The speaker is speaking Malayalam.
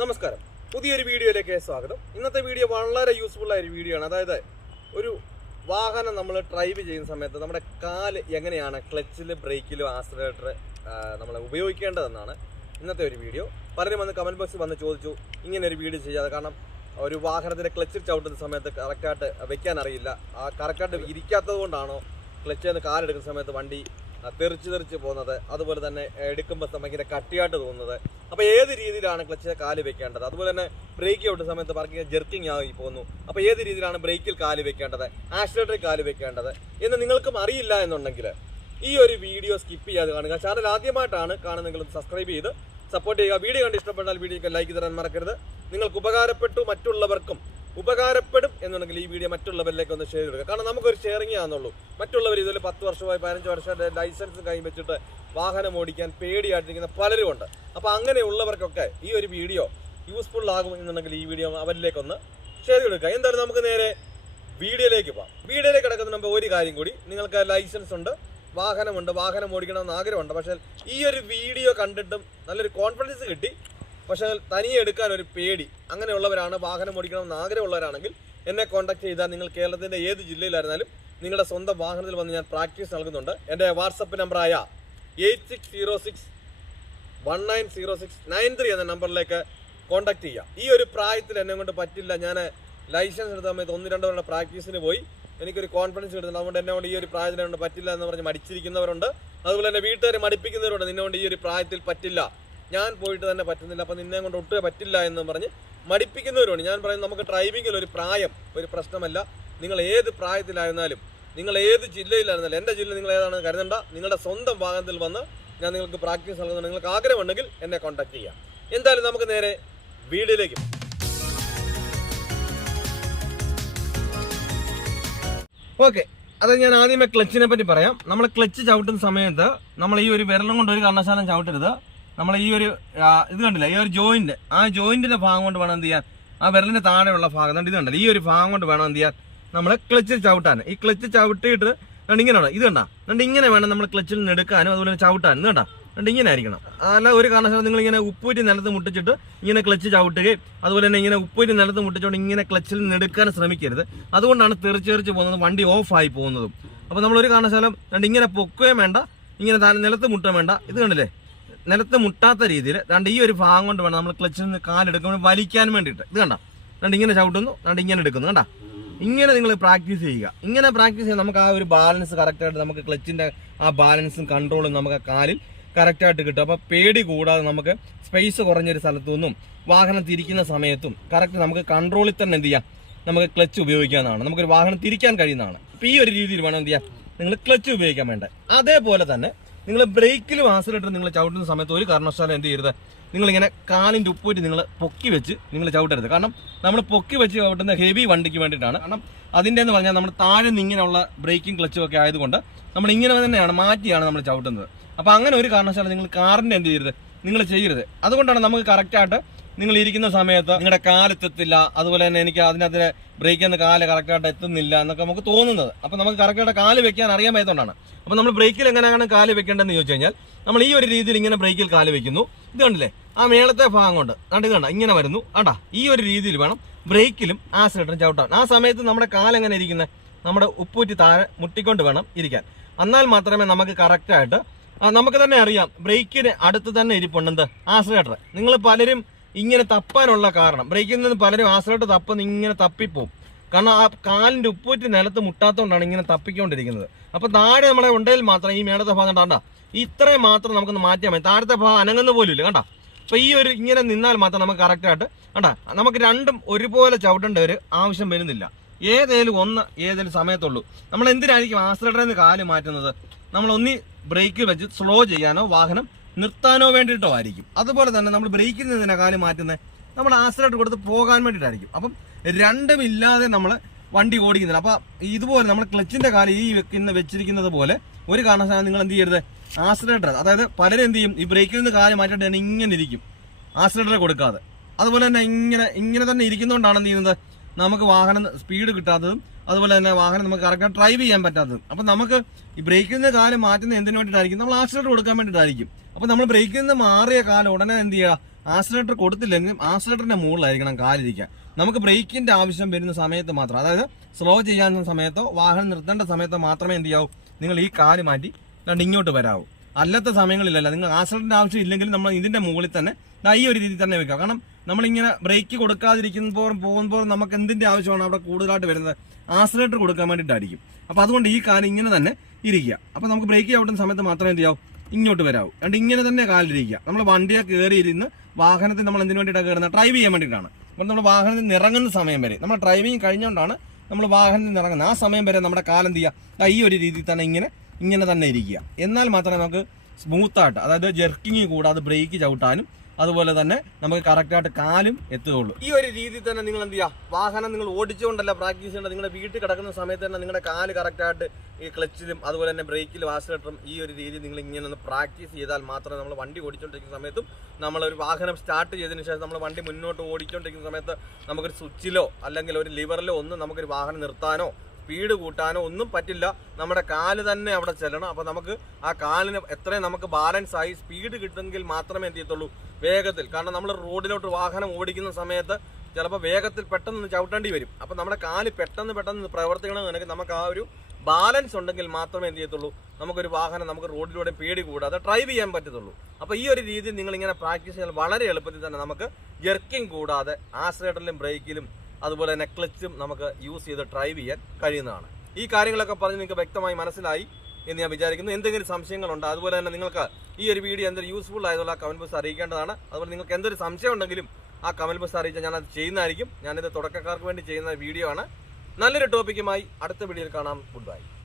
നമസ്കാരം. പുതിയൊരു വീഡിയോയിലേക്ക് സ്വാഗതം. ഇന്നത്തെ വീഡിയോ വളരെ യൂസ്ഫുൾ ആയ ഒരു വീഡിയോ ആണ്. അതായത് ഒരു വാഹനം നമ്മൾ ഡ്രൈവ് ചെയ്യുന്ന സമയത്ത് നമ്മുടെ കാൽ എങ്ങനെയാണ് ക്ലച്ചിൽ ബ്രേക്കിലും ആക്സിലേറ്റർ നമ്മൾ ഉപയോഗിക്കേണ്ടതെന്നാണ് ഇന്നത്തെ ഒരു വീഡിയോ. പലരും വന്ന് കമന്റ് ബോക്സിൽ വന്ന് ചോദിച്ചു ഇങ്ങനെ ഒരു വീഡിയോ ചെയ്യാതെ കാരണം ഒരു വാഹനത്തിന്റെ ക്ലച്ചിൽ ചവിട്ടുന്ന സമയത്ത് കറക്റ്റായിട്ട് വെക്കാൻ അറിയില്ല. ആ കറക്റ്റായിട്ട് ഇരിക്കാത്തത് കൊണ്ടാണോ ക്ലച്ചിൽ നിന്ന് കാലെടുക്കുന്ന സമയത്ത് വണ്ടി തെറിച്ച് തെറിച്ച് പോകുന്നത്. അതുപോലെ തന്നെ എടുക്കുമ്പോൾ ഭയങ്കര കട്ടിയായിട്ട് തോന്നുന്നത്. അപ്പോൾ ഏത് രീതിയിലാണ് ക്ലച്ച് കാൽ വെക്കേണ്ടത്? അതുപോലെ തന്നെ ബ്രേക്ക് ഔട്ട് സമയത്ത് പറഞ്ഞ ജെർക്കിംഗ് ആയി പോകുന്നു. അപ്പോൾ ഏത് രീതിയിലാണ് ബ്രേക്കിൽ കാൽ വെക്കേണ്ടത്? ആക്സിലേറ്ററിൽ കാൽ വെക്കേണ്ടത്? എന്ന് നിങ്ങൾക്കും അറിയില്ല എന്നുണ്ടെങ്കിൽ ഈ ഒരു വീഡിയോ സ്കിപ്പ് ചെയ്യാതെ കാണുക. ചാനൽ ആദ്യമായിട്ടാണ് കാണുന്നെങ്കിൽ സബ്സ്ക്രൈബ് ചെയ്ത് സപ്പോർട്ട് ചെയ്യുക. വീഡിയോ കണ്ട് ഇഷ്ടപ്പെട്ടാൽ വീഡിയോക്ക് ലൈക്ക് തരാൻ മറക്കരുത്. നിങ്ങൾക്ക് ഉപകാരപ്പെട്ടു മറ്റുള്ളവർക്കും ഉപകാരപ്പെടും എന്നുണ്ടെങ്കിൽ ഈ വീഡിയോ മറ്റുള്ളവരിലേക്ക് ഒന്ന് ഷെയർ ചെയ്യുക കാരണം നമുക്കൊരു ഷെയറിംഗ് ആണെന്നുള്ളൂ. മറ്റുള്ളവർ ഇതുപോലെ പത്ത് വർഷമായി പതിനഞ്ച് വർഷത്തെ ലൈസൻസ് കൈ വെച്ചിട്ട് വാഹനം ഓടിക്കാൻ പേടിയായിട്ടിരിക്കുന്ന പലരും ഉണ്ട് അപ്പോൾ അങ്ങനെയുള്ളവർക്കൊക്കെ ഈ ഒരു വീഡിയോ യൂസ്ഫുൾ ആകും എന്നുണ്ടെങ്കിൽ ഈ വീഡിയോ അവരിലേക്കൊന്ന് ഷെയർ കൊടുക്കുക എന്തായാലും നമുക്ക് നേരെ വീഡിയോയിലേക്ക് പോകാം. വീഡിയോയിലേക്ക് കിടക്കുന്ന മുമ്പ് ഒരു കാര്യം കൂടി. നിങ്ങൾക്ക് ലൈസൻസ് ഉണ്ട് വാഹനമുണ്ട് വാഹനം ഓടിക്കണമെന്ന് ആഗ്രഹമുണ്ട്. പക്ഷേ ഈ ഒരു വീഡിയോ കണ്ടിട്ടും നല്ലൊരു കോൺഫിഡൻസ് കിട്ടി. പക്ഷേ തനിയെ എടുക്കാൻ ഒരു പേടി. അങ്ങനെയുള്ളവരാണ് വാഹനം ഓടിക്കണമെന്ന് ആഗ്രഹമുള്ളവരാണെങ്കിൽ എന്നെ കോൺടാക്ട് ചെയ്താൽ നിങ്ങൾ കേരളത്തിന്റെ ഏത് ജില്ലയിലായിരുന്നാലും നിങ്ങളുടെ സ്വന്തം വാഹനത്തിൽ വന്ന് ഞാൻ പ്രാക്ടീസ് നൽകുന്നുണ്ട്. എന്റെ വാട്സപ്പ് നമ്പറായ eight six zero six one nine എന്ന നമ്പറിലേക്ക് കോൺടാക്ട് ചെയ്യാം. ഈ ഒരു പ്രായത്തിൽ എന്നെ കൊണ്ട് പറ്റില്ല. ഞാൻ ലൈസൻസ് എടുത്ത സമയത്ത് ഒന്ന് രണ്ട് തവണ പ്രാക്ടീസിന് പോയി. എനിക്കൊരു കോൺഫിഡൻസ് കിട്ടുന്നുണ്ട്. അതുകൊണ്ട് എന്നെ കൊണ്ട് ഈ ഒരു പ്രായത്തിൽ കൊണ്ട് പറ്റില്ല എന്ന് പറഞ്ഞ് മടിച്ചിരിക്കുന്നവരുണ്ട്. അതുപോലെ തന്നെ വീട്ടുകാർ മടിപ്പിക്കുന്നവരുണ്ട്. നിന്നെ കൊണ്ട് ഈ ഒരു പ്രായത്തിൽ പറ്റില്ല. ഞാൻ പോയിട്ട് തന്നെ പറ്റുന്നില്ല. അപ്പം നിന്നെ കൊണ്ട് ഒട്ടും പറ്റില്ല എന്ന് പറഞ്ഞ് മടിപ്പിക്കുന്നവരുമാണ് ഞാൻ പറയുന്നത് നമുക്ക് ഡ്രൈവിങ്ങിൽ ഒരു പ്രായം ഒരു പ്രശ്നമല്ല. നിങ്ങൾ ഏത് പ്രായത്തിലായിരുന്നാലും നിങ്ങൾ ഏത് ജില്ലയിലായിരുന്നാലും എന്റെ ജില്ല നിങ്ങൾ ഏതാണെന്ന് കരുതണ്ട. നിങ്ങളുടെ സ്വന്തം വാഹനത്തിൽ വന്ന് ഞാൻ നിങ്ങൾക്ക് പ്രാക്ടീസ് നൽകുന്നുണ്ട് നിങ്ങൾക്ക് ആഗ്രഹമുണ്ടെങ്കിൽ എന്നെ കോൺടാക്ട് ചെയ്യാം. എന്തായാലും നമുക്ക് നേരെ വീടിലേക്ക്. ഓക്കെ അത് ഞാൻ ആദ്യമേ ക്ലച്ചിനെ പറ്റി പറയാം. നമ്മൾ ക്ലച്ച് ചവിട്ടുന്ന സമയത്ത് നമ്മൾ ഈ ഒരു വിരലും കൊണ്ട് ഒരു കാരണശാലം ചവിട്ടരുത്. നമ്മൾ ഈ ഒരു ഇത് കണ്ടില്ല? ഈ ഒരു ജോയിന്റ് ആ ജോയിന്റിന്റെ ഭാഗം കൊണ്ട് വേണം എന്ത് ചെയ്യാൻ? ആ വിരലിന്റെ താഴെയുള്ള ഭാഗം. കണ്ട്? ഇത് കണ്ടല്ലോ ഈ ഒരു ഭാഗം കൊണ്ട് വേണം എന്ത് ചെയ്യാൻ? നമ്മൾ ക്ലച്ച് ചവിട്ടാൻ. ഈ ക്ലച്ച് ചവിട്ടിയിട്ട് വേണം ഇത് കണ്ട? കണ്ട് ഇങ്ങനെ വേണം നമ്മൾ ക്ലച്ചിൽ നിന്ന് എടുക്കാനും അതുപോലെ തന്നെ ചവിട്ടാനും. ഇത് കണ്ട? കണ്ട് ഇങ്ങനെ ആയിരിക്കണം. അല്ല ഒരു കാരണവശാലും നിങ്ങൾ ഇങ്ങനെ ഉപ്പൂറ്റി നിലത്ത് മുട്ടിച്ചിട്ട് ഇങ്ങനെ ക്ലച്ച് ചവിട്ടുകയും അതുപോലെ തന്നെ ഇങ്ങനെ ഉപ്പൂറ്റി നിലത്ത് മുട്ടിച്ചുകൊണ്ട് ഇങ്ങനെ ക്ലച്ചിൽ നിന്ന് എടുക്കാൻ ശ്രമിക്കരുത്. അതുകൊണ്ടാണ് തെറിച്ചെറിച്ച് തെറിച്ച് പോകുന്നത് വണ്ടി ഓഫായി പോകുന്നതും. അപ്പോൾ നമ്മൾ ഒരു കാരണവശാലും രണ്ട് ഇങ്ങനെ പൊക്കുകയും വേണ്ട ഇങ്ങനെ താൻ നിലത്ത് മുട്ടുകയും വേണ്ട. ഇത് കണ്ടില്ലേ? നിലത്ത് മുട്ടാത്ത രീതിയിൽ രണ്ട് ഈ ഒരു ഭാഗം കൊണ്ട് വേണം നമ്മൾ ക്ലച്ചിൽ നിന്ന് കാലെടുക്കുമ്പോൾ വലിക്കാൻ വേണ്ടിയിട്ട്. ഇത് കണ്ട? രണ്ട് ഇങ്ങനെ ചവിട്ടുന്നു രണ്ട് ഇങ്ങനെ എടുക്കുന്നു കണ്ട? ഇങ്ങനെ നിങ്ങൾ പ്രാക്ടീസ് ചെയ്യുക. ഇങ്ങനെ പ്രാക്ടീസ് ചെയ്യാൻ നമുക്ക് ആ ഒരു ബാലൻസ് കറക്റ്റായിട്ട് നമുക്ക് ക്ലച്ചിന്റെ ആ ബാലൻസും കൺട്രോളും നമുക്ക് ആ കാലിൽ കറക്റ്റായിട്ട് കിട്ടും. അപ്പോൾ പേടി കൂടാതെ നമുക്ക് സ്പേസ് കുറഞ്ഞൊരു സ്ഥലത്തു നിന്നും വാഹനം തിരിക്കുന്ന സമയത്തും കറക്റ്റ് നമുക്ക് കൺട്രോളിൽ തന്നെ എന്ത് ചെയ്യാം? നമുക്ക് ക്ലച്ച് ഉപയോഗിക്കാവുന്നതാണ്. നമുക്കൊരു വാഹനം തിരിക്കാൻ കഴിയുന്നതാണ്. അപ്പോൾ ഈ ഒരു രീതിയിൽ വേണം എന്ത് ചെയ്യാം? നിങ്ങൾ ക്ലച്ച് ഉപയോഗിക്കാൻ വേണ്ടത് അതേപോലെ തന്നെ നിങ്ങൾ ബ്രേക്കിലും ആക്സിലേറ്റർ നിങ്ങൾ ചവിട്ടുന്ന സമയത്ത് ഒരു കാരണവശാലും എന്ത് ചെയ്യരുത്? നിങ്ങളിങ്ങനെ കാലിന്റെ ഉപ്പൂറ്റി നിങ്ങൾ പൊക്കി വെച്ച് നിങ്ങൾ ചവിട്ടരുത്. കാരണം നമ്മൾ പൊക്കി വെച്ച് ചവിട്ടുന്ന ഹെവി വണ്ടിക്ക് വേണ്ടിയിട്ടാണ്. കാരണം അതിന്റെ എന്ന് പറഞ്ഞാൽ നമ്മൾ താഴെ നിന്ന് ഇങ്ങനെയുള്ള ബ്രേക്കിംഗ് ക്ലച്ചും ഒക്കെ ആയതുകൊണ്ട് നമ്മൾ ഇങ്ങനെ തന്നെയാണ് മാറ്റിയാണ് നമ്മൾ ചവിട്ടുന്നത്. അപ്പോൾ അങ്ങനെ ഒരു കാരണവശാലും നിങ്ങൾ കാറിന്റെ എന്ത് ചെയ്യരുത്? നിങ്ങൾ ചെയ്യരുത്. അതുകൊണ്ടാണ് നമുക്ക് കറക്റ്റായിട്ട് നിങ്ങൾ ഇരിക്കുന്ന സമയത്ത് നിങ്ങളുടെ കാലെത്തില്ല അതുപോലെ തന്നെ എനിക്ക് അതിനകത്ത് ബ്രേക്ക് ചെയ്യുന്ന കാൽ കറക്റ്റായിട്ട് എത്തുന്നില്ല എന്നൊക്കെ നമുക്ക് തോന്നുന്നത്. അപ്പോൾ നമുക്ക് കറക്റ്റായിട്ട് കാൽ വെക്കാൻ അറിയാൻ പറ്റുന്നതാണ് അപ്പോൾ നമ്മൾ ബ്രേക്കിൽ എങ്ങനെയാണ് കാൽ വെക്കേണ്ടതെന്ന് ചോദിച്ചു കഴിഞ്ഞാൽ നമ്മൾ ഈ ഒരു രീതിയിൽ ഇങ്ങനെ ബ്രേക്കിൽ കാൽ വെക്കുന്നു. ഇത് കണ്ടില്ലേ? ആ മേളത്തെ ഭാഗം കൊണ്ട്. കണ്ട് കണ്ട? ഇങ്ങനെ വരുന്നു. കണ്ടാ? ഈ ഒരു രീതിയിൽ വേണം ബ്രേക്കിലും ആക്സിലേറ്ററും ചവിട്ടാൻ. ആ സമയത്ത് നമ്മുടെ കാലെങ്ങനെ ഇരിക്കുന്നത് നമ്മുടെ ഉപ്പൂറ്റി താഴെ മുട്ടിക്കൊണ്ട് വേണം ഇരിക്കാൻ. എന്നാൽ മാത്രമേ നമുക്ക് കറക്റ്റായിട്ട് നമുക്ക് തന്നെ അറിയാം. ബ്രേക്കിന് അടുത്ത് തന്നെ ഇരിപ്പുണ്ടെന്ത്? ആക്സിലേറ്റർ നിങ്ങൾ പലരും ഇങ്ങനെ തപ്പാനുള്ള കാരണം. ബ്രേക്കിൽ നിന്ന് പലരും ആശ്രയിട്ട് തപ്പുന്ന ഇങ്ങനെ തപ്പിപ്പോവും. കാരണം ആ കാലിന്റെ ഉപ്പൂറ്റി നിലത്ത് മുട്ടാത്തതുകൊണ്ടാണ് ഇങ്ങനെ തപ്പിക്കൊണ്ടിരിക്കുന്നത്. അപ്പോൾ താഴെ നമ്മുടെ ഉണ്ടെങ്കിൽ മാത്രം ഈ മേളത്തെ ഭാഗം കണ്ട ഇത്രയും മാത്രം നമുക്കൊന്ന് മാറ്റിയാൽ മതി. താഴത്തെ ഭാഗം അനങ്ങുന്ന പോലും ഇല്ല കണ്ട. അപ്പോൾ ഈ ഒരു ഇങ്ങനെ നിന്നാൽ മാത്രം നമുക്ക് കറക്റ്റായിട്ട് കണ്ട. നമുക്ക് രണ്ടും ഒരുപോലെ ചവിട്ടേണ്ട ഒരു ആവശ്യം വരുന്നില്ല. ഏതേലും ഒന്ന് ഏതേലും സമയത്തുള്ളൂ. നമ്മൾ എന്തിനായിരിക്കും ആശ്രയിടേന്ന് കാൽ മാറ്റുന്നത്? നമ്മൾ ഒന്നി ബ്രേക്ക് വെച്ച് സ്ലോ ചെയ്യാനോ വാഹനം നിർത്താനോ വേണ്ടിയിട്ടോ ആയിരിക്കും. അതുപോലെ തന്നെ നമ്മൾ ബ്രേക്കിൽ നിന്ന് കാൽ മാറ്റുന്നത് നമ്മൾ ആക്സിലേറ്റർ കൊടുത്ത് പോകാൻ വേണ്ടിയിട്ടായിരിക്കും. അപ്പം രണ്ടും ഇല്ലാതെ നമ്മൾ വണ്ടി ഓടിക്കുന്നില്ല. അപ്പം ഇതുപോലെ നമ്മൾ ക്ലച്ചിന്റെ കാൽ ഈ വെക്കുന്ന വെച്ചിരിക്കുന്നത് പോലെ ഒരു കാരണവശാലും നിങ്ങൾ എന്ത് ചെയ്യരുത്? ആസിലേറ്റർ അതായത് പലരും എന്ത് ചെയ്യും? ഈ ബ്രേക്കിൽ നിന്ന് കാൽ മാറ്റിയിട്ട് തന്നെ ഇങ്ങനെ ഇരിക്കും. ആസിലേറ്റർ കൊടുക്കാതെ. അതുപോലെ തന്നെ ഇങ്ങനെ ഇങ്ങനെ തന്നെ ഇരിക്കുന്നതുകൊണ്ടാണ് എന്ത് ചെയ്യുന്നത്? നമുക്ക് വാഹനം സ്പീഡ് കിട്ടാത്തതും അതുപോലെ തന്നെ വാഹനം നമുക്ക് കറക്റ്റ് ഡ്രൈവ് ചെയ്യാൻ പറ്റാത്തത്. അപ്പം നമുക്ക് ഈ ബ്രേക്കിൽ കാലം മാറ്റുന്ന എന്തിനു വേണ്ടിയിട്ടായിരിക്കും? നമ്മൾ ആക്സിലേറ്റർ കൊടുക്കാൻ വേണ്ടിയിട്ടായിരിക്കും. അപ്പം നമ്മൾ ബ്രേക്കിൽ നിന്ന് മാറിയ കാലം ഉടനെ എന്ത് ചെയ്യുക? ആക്സിലേറ്റർ കൊടുത്തില്ലെങ്കിൽ ആക്സിലേറ്ററിന്റെ മുകളിലായിരിക്കണം കാലിരിക്കുക. നമുക്ക് ബ്രേക്കിന്റെ ആവശ്യം വരുന്ന സമയത്ത് മാത്രം അതായത് സ്ലോ ചെയ്യാൻ സമയത്തോ വാഹനം നിർത്തേണ്ട സമയത്തോ മാത്രമേ എന്ത് ചെയ്യാവൂ? നിങ്ങൾ ഈ കാൽ മാറ്റി ഇങ്ങോട്ട് വരാവൂ. അല്ലാത്ത സമയങ്ങളിലല്ല നിങ്ങൾ ആക്സിലേറ്ററിന്റെ ആവശ്യം ഇല്ലെങ്കിലും നമ്മൾ ഇതിന്റെ മുകളിൽ തന്നെ ഈ ഒരു രീതിയിൽ തന്നെ വെക്കുക. കാരണം നമ്മളിങ്ങനെ ബ്രേക്ക് കൊടുക്കാതിരിക്കുമ്പോൾ പോകുമ്പോൾ നമുക്ക് എന്തിന്റെ ആവശ്യമാണ് അവിടെ കൂടുതലായിട്ട് വരുന്നത്? ആക്സിലേറ്റർ കൊടുക്കാൻ വേണ്ടിയിട്ടായിരിക്കും. അപ്പോൾ അതുകൊണ്ട് ഈ കാൽ ഇങ്ങനെ തന്നെ ഇരിക്കുക. അപ്പോൾ നമുക്ക് ബ്രേക്ക് ചവിട്ടുന്ന സമയത്ത് മാത്രമേ എന്ത് ചെയ്യാവൂ? ഇങ്ങോട്ട് വരാവും. അതുകൊണ്ട് ഇങ്ങനെ തന്നെ കാലിലിരിക്കുക. നമ്മൾ വണ്ടിയെ കയറി ഇരുന്ന് വാഹനത്തിൽ നമ്മൾ എന്തിനു വേണ്ടിയിട്ടാണ് കയറുന്നത് ഡ്രൈവ് ചെയ്യാൻ വേണ്ടിയിട്ടാണ്. അപ്പോൾ നമ്മൾ വാഹനത്തിൽ നിന്ന് ഇറങ്ങുന്ന സമയം വരെ. നമ്മൾ ഡ്രൈവിങ് കഴിഞ്ഞുകൊണ്ടാണ് നമ്മൾ വാഹനത്തിൽ നിന്ന് ഇറങ്ങുന്നത്. ആ സമയം വരെ നമ്മുടെ കാലം ചെയ്യുക? ഈ ഒരു രീതിയിൽ തന്നെ ഇങ്ങനെ ഇങ്ങനെ തന്നെ ഇരിക്കുക. എന്നാൽ മാത്രമേ നമുക്ക് സ്മൂത്തായിട്ട് അതായത് ജെർക്കിങ് കൂടാതെ ബ്രേക്ക് ചവിട്ടാനും അതുപോലെ തന്നെ നമുക്ക് കറക്റ്റായിട്ട് കാലും എത്തുകയുള്ളൂ. ഈ ഒരു രീതിയിൽ തന്നെ നിങ്ങൾ എന്ത് ചെയ്യുക വാഹനം നിങ്ങൾ ഓടിച്ചുകൊണ്ടല്ല പ്രാക്ടീസ് ചെയ്യേണ്ടത്. നിങ്ങളുടെ വീട്ടിൽ കിടക്കുന്ന സമയത്ത് തന്നെ നിങ്ങളുടെ കാൽ കറക്റ്റായിട്ട് ഈ ക്ലച്ചിലും അതുപോലെ തന്നെ ബ്രേക്കിലും ആക്സിലേറ്ററും ഈ ഒരു രീതി നിങ്ങൾ ഇങ്ങനെ ഒന്ന് പ്രാക്ടീസ് ചെയ്താൽ മാത്രമേ നമ്മൾ വണ്ടി ഓടിച്ചുകൊണ്ടിരിക്കുന്ന സമയത്തും നമ്മളൊരു വാഹനം സ്റ്റാർട്ട് ചെയ്തതിന് ശേഷം നമ്മൾ വണ്ടി മുന്നോട്ട് ഓടിച്ചുകൊണ്ടിരിക്കുന്ന സമയത്ത് നമുക്കൊരു സ്വിച്ചിലോ അല്ലെങ്കിൽ ഒരു ലിവറിലോ ഒന്നും നമുക്കൊരു വാഹനം നിർത്താനോ സ്പീഡ് കൂട്ടാനോ ഒന്നും പറ്റില്ല. നമ്മുടെ കാൽ തന്നെ അവിടെ ചെല്ലണം. അപ്പോൾ നമുക്ക് ആ കാലിന് എത്രയും നമുക്ക് ബാലൻസ് ആയി സ്പീഡ് കിട്ടുമെങ്കിൽ മാത്രമേ എന്ത് ചെയ്യത്തുള്ളൂ? വേഗത്തിൽ. കാരണം നമ്മൾ റോഡിലോട്ട് വാഹനം ഓടിക്കുന്ന സമയത്ത് ചിലപ്പോൾ വേഗത്തിൽ പെട്ടെന്ന് ചവിട്ടേണ്ടി വരും. അപ്പോൾ നമ്മുടെ കാൽ പെട്ടെന്ന് പെട്ടെന്ന് പ്രവർത്തിക്കണമെന്നുണ്ടെങ്കിൽ നമുക്ക് ആ ഒരു ബാലൻസ് ഉണ്ടെങ്കിൽ മാത്രമേ എന്ത് ചെയ്യത്തുള്ളൂ? നമുക്കൊരു വാഹനം നമുക്ക് റോഡിലൂടെ പേടി കൂടാതെ ഡ്രൈവ് ചെയ്യാൻ പറ്റത്തുള്ളൂ. അപ്പോൾ ഈ ഒരു രീതിയിൽ നിങ്ങൾ ഇങ്ങനെ പ്രാക്ടീസ് ചെയ്താൽ വളരെ എളുപ്പത്തിൽ തന്നെ നമുക്ക് ജെർക്കിംഗ് കൂടാതെ ആക്സിലേറ്ററിലും ബ്രേക്കിലും അതുപോലെ തന്നെ ക്ലച്ചും നമുക്ക് യൂസ് ചെയ്ത് ഡ്രൈവ് ചെയ്യാൻ കഴിയുന്നതാണ്. ഈ കാര്യങ്ങളൊക്കെ പറഞ്ഞ് നിങ്ങൾക്ക് വ്യക്തമായി മനസ്സിലായി. എന്ന് ഞാൻ വിചാരിക്കുന്നു. എന്തെങ്കിലും സംശയങ്ങളുണ്ട്? അതുപോലെ തന്നെ നിങ്ങൾക്ക് ഈ ഒരു വീഡിയോ എന്തൊരു യൂസ്ഫുൾ ആയതുള്ള കമന്റ് ബോക്സ് അറിയിക്കേണ്ടതാണ്. അതുപോലെ നിങ്ങൾക്ക് എന്തൊരു സംശയം ഉണ്ടെങ്കിലും ആ കമന്റ് ബോക്സ് അറിയിച്ചാൽ ഞാനത് ചെയ്യുന്നതായിരിക്കും. ഞാനിത് തുടക്കക്കാർക്ക് വേണ്ടി ചെയ്യുന്ന വീഡിയോ ആണ്. നല്ലൊരു ടോപ്പിക്കുമായി അടുത്ത വീഡിയോയിൽ കാണാം. Good bye